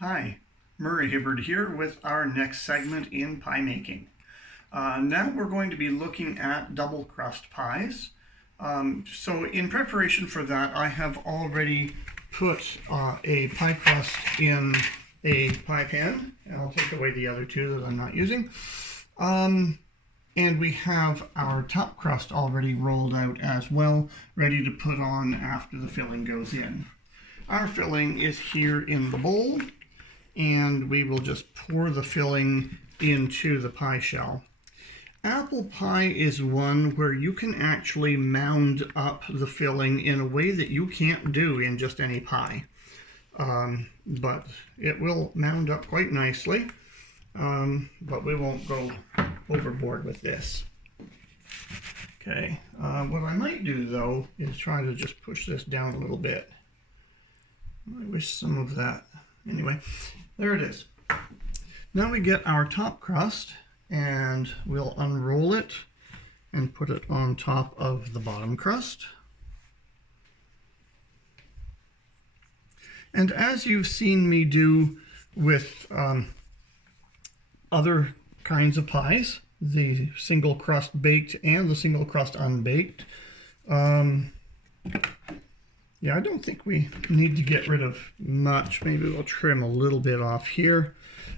Hi, Murray Hibbard here with our next segment in pie making. Now we're going to be looking at double crust pies. So in preparation for that, I have already put a pie crust in a pie pan. And I'll take away the other two that I'm not using. And we have our top crust already rolled out as well, ready to put on after the filling goes in. Our filling is here in the bowl, and we will just pour the filling into the pie shell. Apple pie is one where you can actually mound up the filling in a way that you can't do in just any pie. But it will mound up quite nicely, but we won't go overboard with this. Okay, what I might do though is try to just push this down a little bit. I wish some of that. Anyway, there it is. Now we get our top crust and we'll unroll it and put it on top of the bottom crust. And as you've seen me do with other kinds of pies, the single crust baked and the single crust unbaked, yeah, I don't think we need to get rid of much. Maybe we'll trim a little bit off here.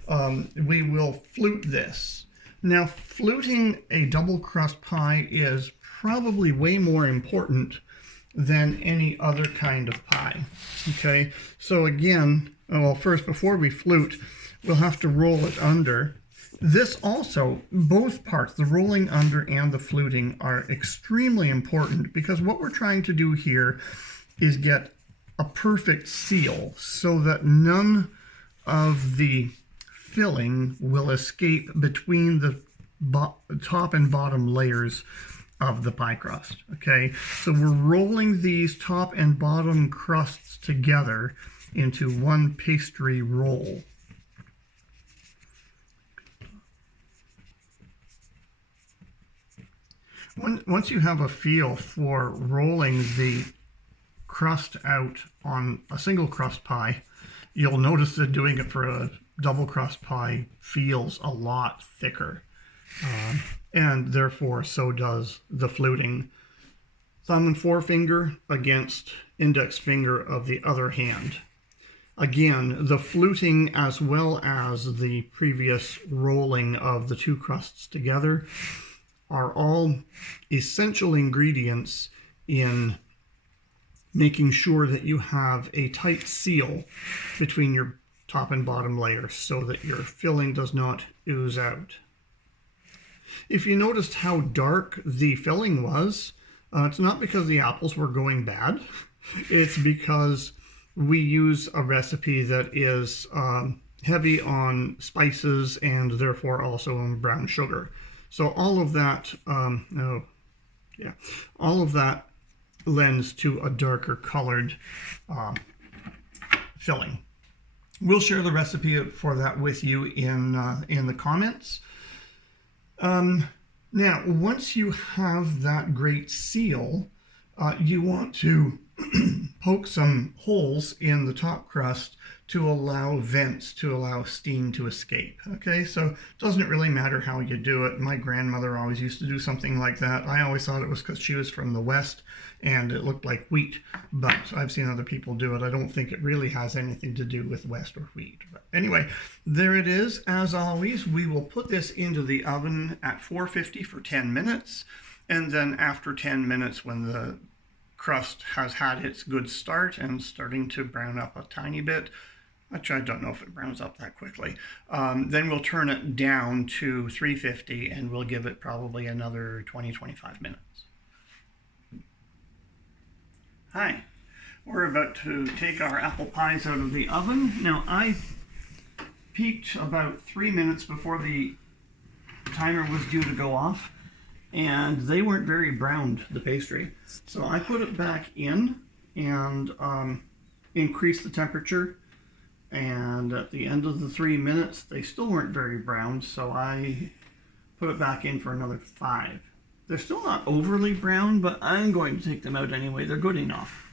We will flute this. Now, fluting a double crust pie is probably way more important than any other kind of pie. Okay, so again, well, first, before we flute, we'll have to roll it under. This also, both parts, the rolling under and the fluting, are extremely important because what we're trying to do here is get a perfect seal so that none of the filling will escape between the top and bottom layers of the pie crust. Okay, so we're rolling these top and bottom crusts together into one pastry roll. Once you have a feel for rolling the crust out on a single crust pie, you'll notice that doing it for a double crust pie feels a lot thicker, and therefore so does the fluting. Thumb and forefinger against index finger of the other hand. Again, the fluting as well as the previous rolling of the two crusts together are all essential ingredients in making sure that you have a tight seal between your top and bottom layers so that your filling does not ooze out. If you noticed how dark the filling was, it's not because the apples were going bad. It's because we use a recipe that is heavy on spices and therefore also on brown sugar. So all of that, all of that lends to a darker colored filling. We'll share the recipe for that with you in the comments. Now, once you have that great seal, you want to poke some holes in the top crust to allow vents, to allow steam to escape. Okay, so it doesn't really matter how you do it. My grandmother always used to do something like that. I always thought it was because she was from the West and it looked like wheat, but I've seen other people do it. I don't think it really has anything to do with West or wheat. But anyway, there it is. As always, we will put this into the oven at 450 for 10 minutes. And then after 10 minutes, when the crust has had its good start and starting to brown up a tiny bit, which I don't know if it browns up that quickly, then we'll turn it down to 350 and we'll give it probably another 20-25 minutes. Hi, we're about to take our apple pies out of the oven. Now, I peeked about 3 minutes before the timer was due to go off, and they weren't very browned, the pastry. So I put it back in and increased the temperature. And at the end of the 3 minutes, they still weren't very browned, so I put it back in for another 5. They're still not overly brown, but I'm going to take them out anyway. They're good enough.